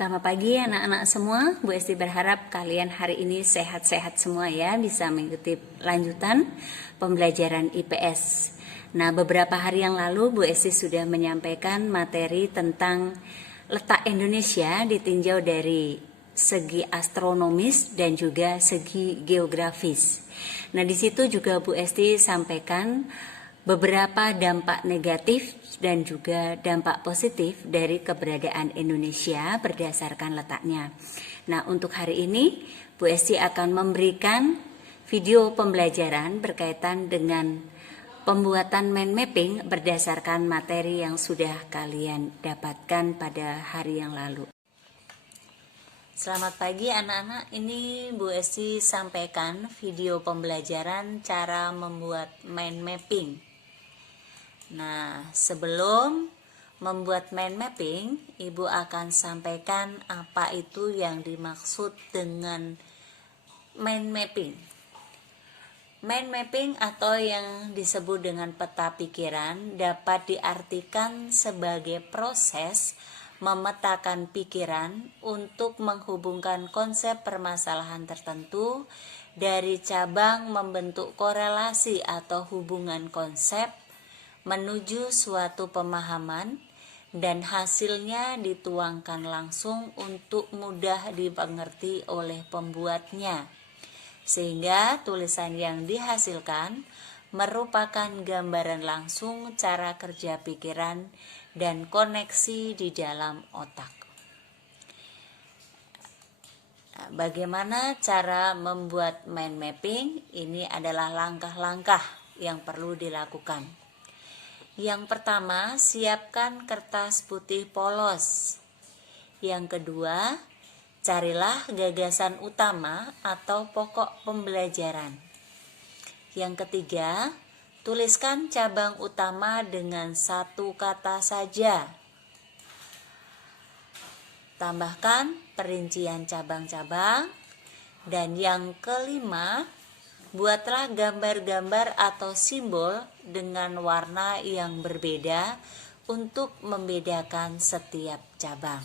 Selamat pagi anak-anak semua. Bu Esti berharap kalian hari ini sehat-sehat semua ya, bisa mengikuti lanjutan pembelajaran IPS. Nah, beberapa hari yang lalu Bu Esti sudah menyampaikan materi tentang letak Indonesia ditinjau dari segi astronomis dan juga segi geografis. Nah, di situ juga Bu Esti sampaikan beberapa dampak negatif dan juga dampak positif dari keberadaan Indonesia berdasarkan letaknya. Nah, untuk hari ini Bu Esti akan memberikan video pembelajaran berkaitan dengan pembuatan mind mapping berdasarkan materi yang sudah kalian dapatkan pada hari yang lalu. Selamat pagi anak-anak, ini Bu Esti sampaikan video pembelajaran cara membuat mind mapping. Nah, sebelum membuat mind mapping, Ibu akan sampaikan apa itu yang dimaksud dengan mind mapping. Mind mapping atau yang disebut dengan peta pikiran dapat diartikan sebagai proses memetakan pikiran untuk menghubungkan konsep permasalahan tertentu dari cabang membentuk korelasi atau hubungan konsep menuju suatu pemahaman dan hasilnya dituangkan langsung untuk mudah dimengerti oleh pembuatnya, sehingga tulisan yang dihasilkan merupakan gambaran langsung cara kerja pikiran dan koneksi di dalam otak. Nah, bagaimana cara membuat mind mapping? Ini adalah langkah-langkah yang perlu dilakukan. Yang pertama, siapkan kertas putih polos. Yang kedua, carilah gagasan utama atau pokok pembelajaran. Yang ketiga, tuliskan cabang utama dengan satu kata saja. Tambahkan perincian cabang-cabang. Dan yang kelima, buatlah gambar-gambar atau simbol dengan warna yang berbeda untuk membedakan setiap cabang.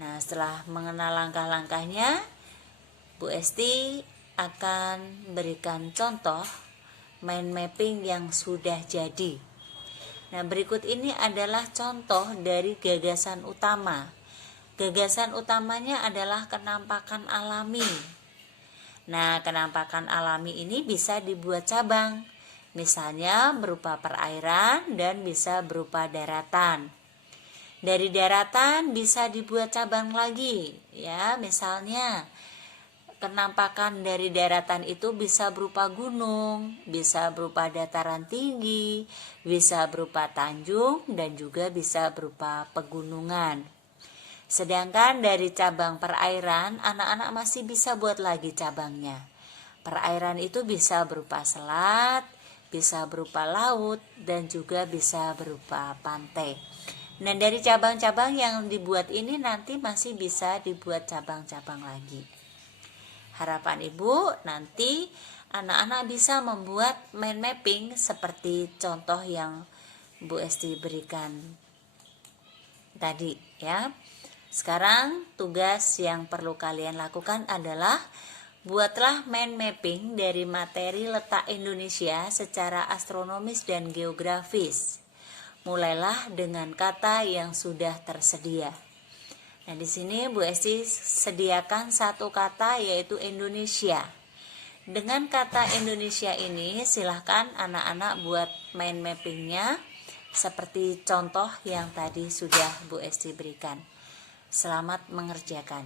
Nah, setelah mengenal langkah-langkahnya, Bu Esti akan berikan contoh mind mapping yang sudah jadi. Nah, berikut ini adalah contoh dari gagasan utama. Gagasan utamanya adalah kenampakan alami. Nah, kenampakan alami ini bisa dibuat cabang, misalnya berupa perairan dan bisa berupa daratan. Dari daratan bisa dibuat cabang lagi, ya, misalnya kenampakan dari daratan itu bisa berupa gunung, bisa berupa dataran tinggi, bisa berupa tanjung, dan juga bisa berupa pegunungan. Sedangkan dari cabang perairan, anak-anak masih bisa buat lagi cabangnya. Perairan itu bisa berupa selat, bisa berupa laut, dan juga bisa berupa pantai. Nah, dari cabang-cabang yang dibuat ini nanti masih bisa dibuat cabang-cabang lagi. Harapan Ibu nanti anak-anak bisa membuat mind mapping seperti contoh yang Bu Esti berikan tadi ya. Sekarang tugas yang perlu kalian lakukan adalah buatlah mind mapping dari materi letak Indonesia secara astronomis dan geografis. Mulailah dengan kata yang sudah tersedia. Nah, di sini Bu Esti sediakan satu kata yaitu Indonesia. Dengan kata Indonesia ini silahkan anak-anak buat mind mappingnya seperti contoh yang tadi sudah Bu Esti berikan. Selamat mengerjakan.